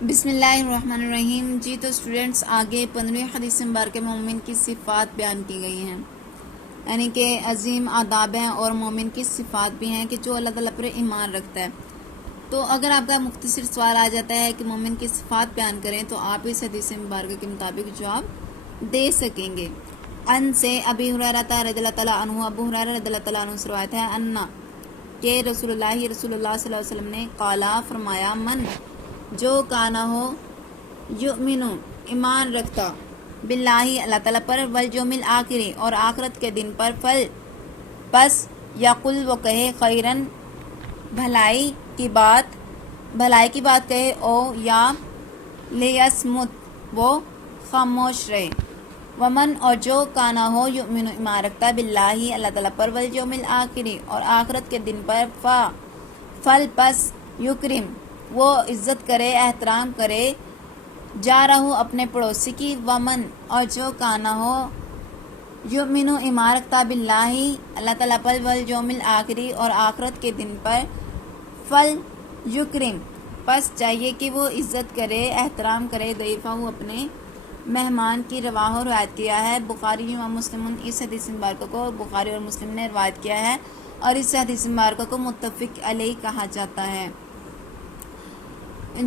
بسم اللہ الرحمن الرحیم۔ جی تو اسٹوڈنٹس، آگے 15ویں حدیث مبارکہ میں مومن کی صفات بیان کی گئی ہیں، یعنی کہ عظیم آداب ہیں اور مومن کی صفات بھی ہیں کہ جو اللہ تعالیٰ پر ایمان رکھتا ہے۔ تو اگر آپ کا مختصر سوال آ جاتا ہے کہ مومن کی صفات بیان کریں تو آپ اس حدیث مبارکہ کے مطابق جواب دے سکیں گے۔ ان سے ابی ہریرہ رضی اللہ تعالیٰ عنہ، ابو ہریرہ رضی اللہ تعالیٰ عنہ سے روایت ہے انا کہ رسول اللہ صلی اللہ علیہ وسلم نے قالا فرمایا، من جو کانا ہو یؤمنو ایمان رکھتا باللہ اللہ تعالیٰ پر، والیوم الآخر اور آخرت کے دن پر، پس یقل وہ کہے خیرن بھلائی کی بات کہے، او یا لیسمت وہ خاموش رہے۔ ومن اور جو کانا ہو یؤمنو ایمان رکھتا باللہ اللہ تعالیٰ پر، والیوم الآخر اور آخرت کے دن پر، فل پس یکرم وہ عزت کرے، احترام کرے، جا رہو اپنے پڑوسی کی۔ ومن اور جو کانا ہو یؤمنو ایمان رکھتا باللہ اللہ تعالیٰ پر، والیوم الآخر اور آخرت کے دن پر، فل یکرم پس چاہیے کہ وہ عزت کرے، احترام کرے، ضیفہ اپنے مہمان کی۔ رواہ روایت کیا ہے بخاری و مسلم، اس حدیث مبارکہ کو بخاری اور مسلم نے روایت کیا ہے اور اس حدیث مبارکہ کو متفق علیہ کہا جاتا ہے۔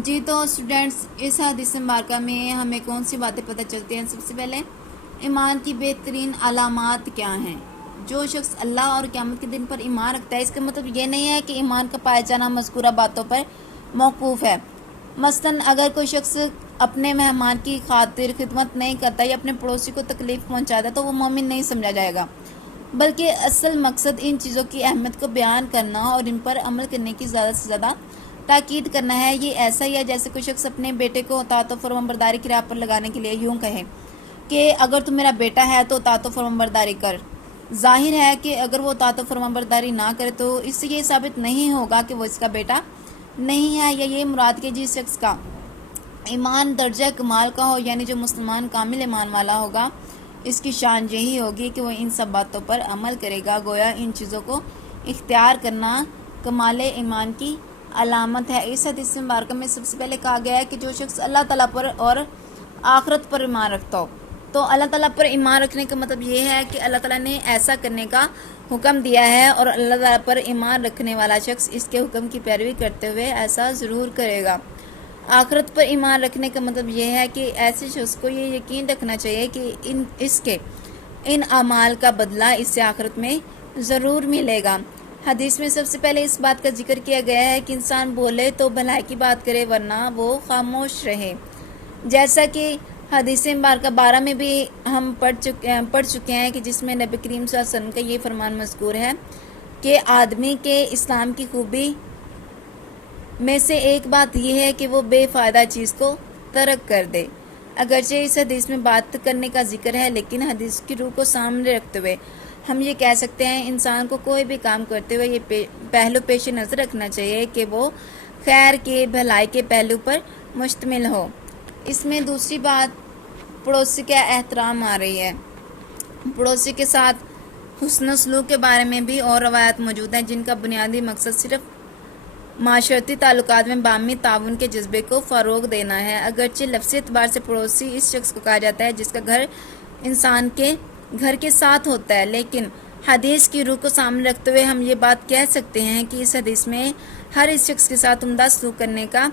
جی تو اسٹوڈینٹس، اس حدیث مبارکہ میں ہمیں کون سی باتیں پتہ چلتی ہیں؟ سب سے پہلے ایمان کی بہترین علامات کیا ہیں۔ جو شخص اللہ اور قیامت کے دن پر ایمان رکھتا ہے، اس کا مطلب یہ نہیں ہے کہ ایمان کا پایا جانا مذکورہ باتوں پر موقوف ہے۔ مثلاً اگر کوئی شخص اپنے مہمان کی خاطر خدمت نہیں کرتا یا اپنے پڑوسی کو تکلیف پہنچاتا ہے تو وہ مومن نہیں سمجھا جائے گا، بلکہ اصل مقصد ان چیزوں کی اہمیت کو بیان کرنا اور ان پر عمل کرنے کی زیادہ سے زیادہ تاکید کرنا ہے۔ یہ ایسا ہی ہے جیسے کوئی شخص اپنے بیٹے کو اطاعت و فرمانبرداری کی راہ پر لگانے کے لیے یوں کہے کہ اگر تو میرا بیٹا ہے تو اطاعت و فرمانبرداری کر۔ ظاہر ہے کہ اگر وہ اطاعت و فرمانبرداری نہ کرے تو اس سے یہ ثابت نہیں ہوگا کہ وہ اس کا بیٹا نہیں ہے، یا یہ مراد کہ جس شخص کا ایمان درجہ کمال کا ہو، یعنی جو مسلمان کامل ایمان والا ہوگا، اس کی شان یہی ہوگی کہ وہ ان سب باتوں پر عمل کرے گا۔ گویا ان چیزوں کو اختیار کرنا کمال ایمان کی علامت ہے۔ اس حدیث مبارکہ میں سب سے پہلے کہا گیا ہے کہ جو شخص اللہ تعالیٰ پر اور آخرت پر ایمان رکھتا ہو، تو اللہ تعالیٰ پر ایمان رکھنے کا مطلب یہ ہے کہ اللہ تعالیٰ نے ایسا کرنے کا حکم دیا ہے اور اللہ تعالیٰ پر ایمان رکھنے والا شخص اس کے حکم کی پیروی کرتے ہوئے ایسا ضرور کرے گا۔ آخرت پر ایمان رکھنے کا مطلب یہ ہے کہ ایسے شخص کو یہ یقین رکھنا چاہیے کہ ان اعمال کا بدلہ اس سے آخرت میں ضرور ملے گا۔ حدیث میں سب سے پہلے اس بات کا ذکر کیا گیا ہے کہ انسان بولے تو بھلائی کی بات کرے ورنہ وہ خاموش رہے، جیسا کہ حدیث مبارکہ 12 میں بھی ہم پڑھ چکے ہیں کہ جس میں نبی کریم صلی اللہ علیہ وسلم کا یہ فرمان مذکور ہے کہ آدمی کے اسلام کی خوبی میں سے ایک بات یہ ہے کہ وہ بے فائدہ چیز کو ترک کر دے۔ اگرچہ اس حدیث میں بات کرنے کا ذکر ہے، لیکن حدیث کی روح کو سامنے رکھتے ہوئے ہم یہ کہہ سکتے ہیں انسان کو کوئی بھی کام کرتے ہوئے یہ پہلو پیش نظر رکھنا چاہیے کہ وہ خیر کے، بھلائی کے پہلو پر مشتمل ہو۔ اس میں دوسری بات پڑوسی کا احترام آ رہی ہے۔ پڑوسی کے ساتھ حسن و سلوک کے بارے میں بھی اور روایات موجود ہیں جن کا بنیادی مقصد صرف معاشرتی تعلقات میں باہمی تعاون کے جذبے کو فروغ دینا ہے۔ اگرچہ لفظی اعتبار سے پڑوسی اس شخص کو کہا جاتا ہے جس کا گھر انسان کے گھر کے ساتھ ہوتا ہے، لیکن حدیث کی روح کو سامنے رکھتے ہوئے ہم یہ بات کہہ سکتے ہیں کہ اس حدیث میں ہر اس شخص کے ساتھ عمدہ سلوک کرنے کا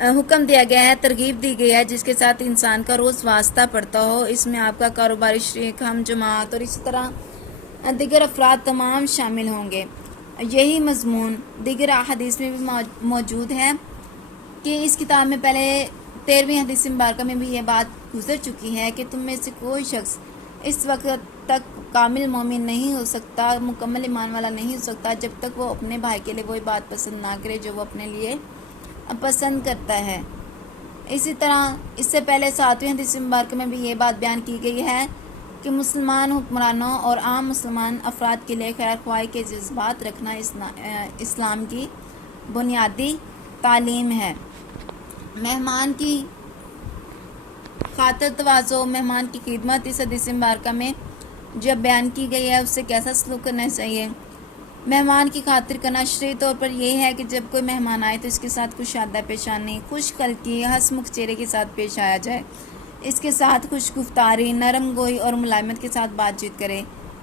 حکم دیا گیا ہے، ترغیب دی گئی ہے جس کے ساتھ انسان کا روز واسطہ پڑتا ہو۔ اس میں آپ کا کاروباری شریک، ہم جماعت اور اسی طرح دیگر افراد تمام شامل ہوں گے۔ یہی مضمون دیگر احادیث میں بھی موجود ہے کہ اس کتاب میں پہلے 13ویں حدیث مبارکہ میں بھی یہ بات گزر چکی ہے کہ تم میں سے کوئی شخص اس وقت تک کامل مومن نہیں ہو سکتا، مکمل ایمان والا نہیں ہو سکتا جب تک وہ اپنے بھائی کے لیے وہی بات پسند نہ کرے جو وہ اپنے لیے پسند کرتا ہے۔ اسی طرح اس سے پہلے 7ویں حدیث مبارکہ میں بھی یہ بات بیان کی گئی ہے کہ مسلمان حکمرانوں اور عام مسلمان افراد کے لیے خیر خواہی کے جذبات رکھنا اسلام کی بنیادی تعلیم ہے۔ مہمان کی خاطر تواضع، مہمان کی خدمت اس حدیث مبارکہ میں جب بیان کی گئی ہے اس سے کیسا سلوک کرنا چاہیے۔ مہمان کی خاطر کرنا شرعی طور پر یہ ہے کہ جب کوئی مہمان آئے تو اس کے ساتھ کشادہ پیشانی، خوش قلقی، ہنسمکھ چہرے کے ساتھ پیش آیا جائے، اس کے ساتھ خوش گفتاری، نرم گوئی اور ملائمت کے ساتھ بات چیت کرے،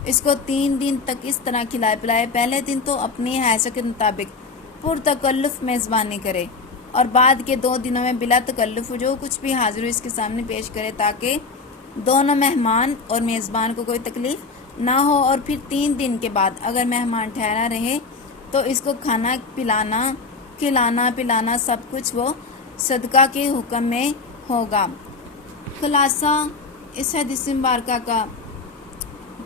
اس کو 3 دن تک اس طرح کھلائے پلائے۔ پہلے دن تو اپنی حیثیت کے مطابق پرتکلف میزبانی کرے اور بعد کے 2 دنوں میں بلا تکلف جو کچھ بھی حاضر ہو اس کے سامنے پیش کرے، تاکہ دونوں مہمان اور میزبان کو کوئی تکلیف نہ ہو۔ اور پھر 3 دن کے بعد اگر مہمان ٹھہرا رہے تو اس کو کھانا پلانا، کھلانا پلانا سب کچھ وہ صدقہ کے حکم میں ہوگا۔ خلاصہ اس حدیث مبارکہ کا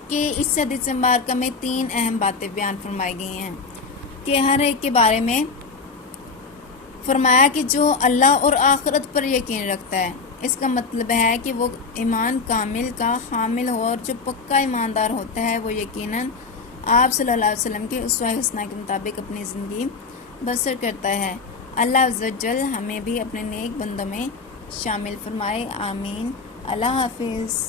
اس حدیث مبارکہ میں 3 اہم باتیں بیان فرمائی گئی ہیں کہ ہر ایک کے بارے میں فرمایا کہ جو اللہ اور آخرت پر یقین رکھتا ہے، اس کا مطلب ہے کہ وہ ایمان کامل کا حامل ہو، اور جو پکا ایماندار ہوتا ہے وہ یقیناً آپ صلی اللہ علیہ وسلم کے اسوہ حسنہ کے مطابق اپنی زندگی بسر کرتا ہے۔ اللہ عز و جل ہمیں بھی اپنے نیک بندوں میں شامل فرمائے، آمین۔ اللہ حافظ۔